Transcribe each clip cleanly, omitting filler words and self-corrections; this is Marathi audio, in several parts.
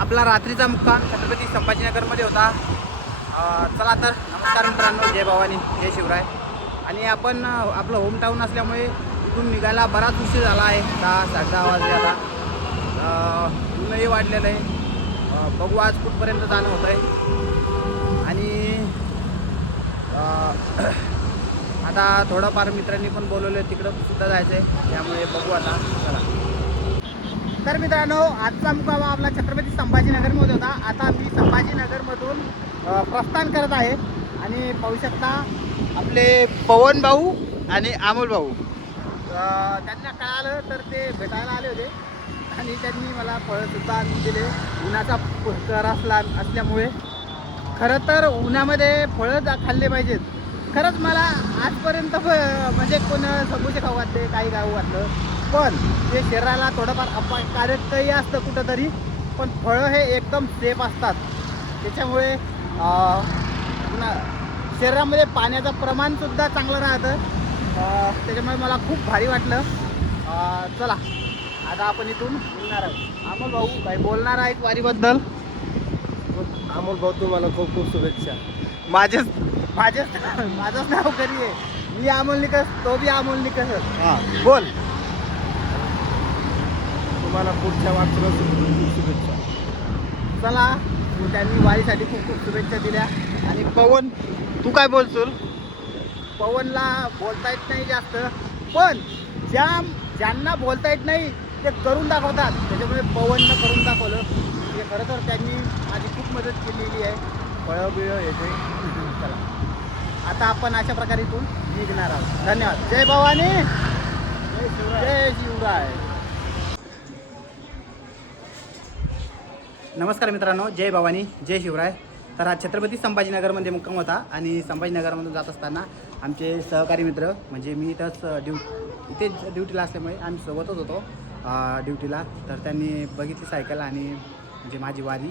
आपला रात्रीचा मुक्काम छत्रपती संभाजीनगरमध्ये होता. चला तर नमस्कार मित्रांनो, जय भवानी, जय शिवराय. आणि आपण आपलं होम टाऊन असल्यामुळे इथून निघायला बराच उशीर झाला आहे. 10-10:30 वाजले आता. ऊनही वाढलेलं आहे. बघू आज कुठपर्यंत जाणं होतं आहे. आणि आता थोडंफार मित्रांनी पण बोलवलं, तिकडं सुद्धा जायचं आहे. त्यामुळे बघू आता. चला तर मित्रांनो, आजचा मुक्काम आपला छत्रपती संभाजीनगरमध्ये होता. आता मी संभाजीनगरमधून प्रस्थान करत आहे. आणि पाहू शकता आपले पवन भाऊ आणि अमोल भाऊ, त्यांना कळालं तर ते भेटायला आले होते. आणि त्यांनी मला फळंसुद्धा आणून दिले. उन्हाचा कर असल्यामुळे खरं तर उन्हामध्ये फळं खाल्ले पाहिजेत. खरंच मला आजपर्यंत म्हणजे कोण समोसे खाऊ घातले, काही खाऊ घातलं, पण ते शरीराला थोडंफार अपायकारकही असतं कुठंतरी. पण फळं हे एकदम सेफ असतात. त्याच्यामुळे शरीरामध्ये पाण्याचं प्रमाणसुद्धा चांगलं राहतं. त्याच्यामुळे मला खूप भारी वाटलं. चला आता आपण इथून निघणार आहोत. अमोल भाऊ काही बोलणार आहेत वारीबद्दल? अमोल भाऊ, तुम्हाला खूप खूप शुभेच्छा. माझंच नाव करी आहे. मी अमोल निकस, तो बी अमोल निकस. हां, बोल. तुम्हाला पुढच्या वाटचालीस खूप शुभेच्छा. चला, त्यांनी वारीसाठी खूप खूप शुभेच्छा दिल्या. आणि पवन, तू काय बोलशील? पवनला बोलता येत नाही जास्त, पण ज्यांना बोलता येत नाही ते करून दाखवतात. त्याच्यामुळे पवननं करून दाखवलं. ते खरं तर त्यांनी माझी खूप मदत केलेली आहे. फळं बिळं येते. चला आता आपण अशा प्रकारे इथून निघणार आहोत. धन्यवाद. जय भवानी, जय शिवराय. नमस्कार मित्रांनो, जय भवानी, जय शिवराय. तर आज छत्रपती संभाजीनगरमध्ये मुक्काम होता. आणि संभाजीनगरमधून जात असताना आमचे सहकारी मित्र, म्हणजे मी इथंच इथेच ड्युटीला असल्यामुळे आम्ही सोबतच होतो ड्युटीला. तर त्यांनी बघितली सायकल आणि म्हणजे माझी वारी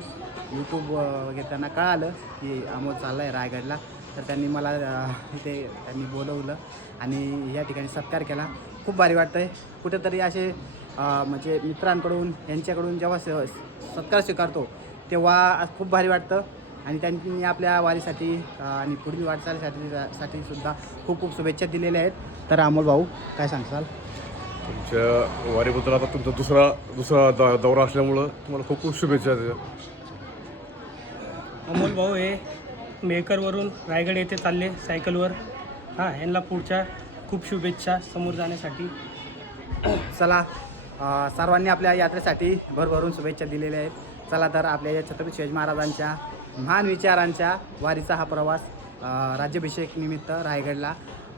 यूट्यूब वगैरे त्यांना कळालं की अमोल चालला आहे रायगडला. तर त्यांनी मला इथे त्यांनी बोलवलं आणि या ठिकाणी सत्कार केला. खूप भारी वाटतं आहे. कुठेतरी असे म्हणजे मित्रांकडून यांच्याकडून जेव्हा सत्कार स्वीकारतो तेव्हा खूप भारी वाटतं. आणि त्यांनी आपल्या वारीसाठी आणि पुढील वाटचालीसाठी सुद्धा खूप खूप शुभेच्छा दिलेल्या आहेत. तर अमोल भाऊ काय सांगसाल? तुमच्या वारीबद्दल आता तुमचा दुसरा दौरा असल्यामुळं तुम्हाला खूप खूप शुभेच्छा. अमोल भाऊ हे मेहकरवरून रायगड येथे चालले सायकलवर. ह्यांना पुढच्या खूप शुभेच्छा समोर जाण्यासाठी. चला, सर्वांनी आपल्या यात्रेसाठी भरभरून शुभेच्छा दिलेल्या आहेत. चला तर आपल्या या छत्रपती शिवाजी महाराजांच्या महान विचारांच्या वारीचा हा प्रवास राज्याभिषेक निमित्त रायगडला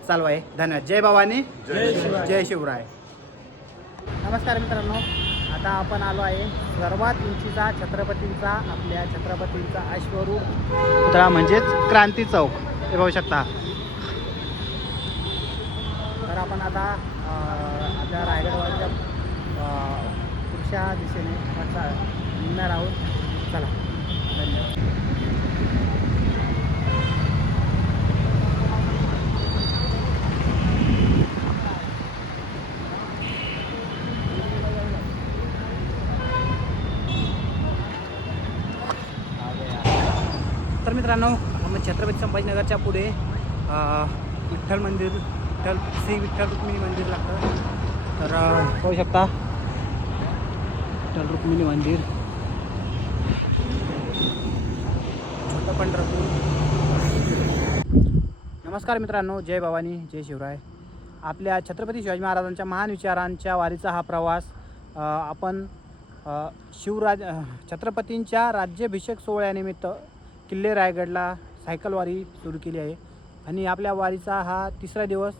चालू आहे. धन्यवाद. जय भवानी, जय शिवराय. नमस्कार मित्रांनो, आता आपण आलो आहे सर्वात उंचीचा छत्रपतींचा, आपल्या छत्रपतींचा अश्वरूप पुतळा म्हणजेच क्रांती चौक हे पाहू शकता. तर आपण आता आपल्या रायगडवाडीच्या पुढच्या दिशेने निघणार आहोत. चला, धन्यवाद. तर मित्रांनो, आपण छत्रपती संभाजीनगरच्या पुढे विठ्ठल मंदिर, श्री विठ्ठल रुक्मिणी मंदिर लागतं. तर पाहू शकता विठ्ठल रुक्मिणी मंदिर, छोटं पंढरपूर. नमस्कार मित्रांनो, जय भवानी, जय शिवराय. आपल्या छत्रपती शिवाजी महाराजांच्या महान विचारांच्या वारीचा हा प्रवास आपण छत्रपतींच्या राज्याभिषेक सोहळ्यानिमित्त किल्ले रायगडला सायकलवारी सुरू केली आहे. आणि आपल्या वारीचा हा तिसरा दिवस.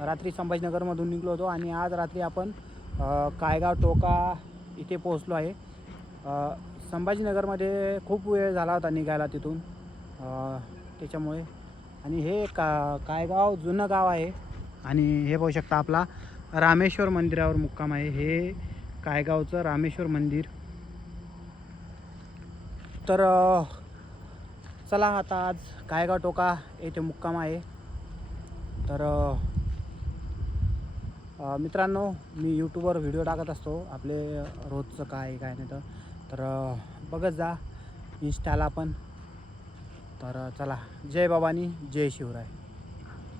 रात्री संभाजीनगरमधून निघलो होतो आणि आज रात्री आपण कायगाव टोका इथे पोहोचलो आहे. संभाजीनगरमध्ये खूप वेळ झाला होता निघायला तिथून, त्याच्यामुळे. आणि हे कायगाव जुनं गाव आहे. आणि हे पाहू शकता आपला रामेश्वर मंदिरावर मुक्काम आहे. हे कायगावचं रामेश्वर मंदिर. तर चला आता आज कायगाव टोका येथे मुक्काम आहे. तर मित्रांनो, मी यूट्यूबवर व्हिडिओ टाकत असतो आपले रोजचं काय नाही तर बघत जा इंस्टाला पण. तर चला, जय भवानी जय शिवराय.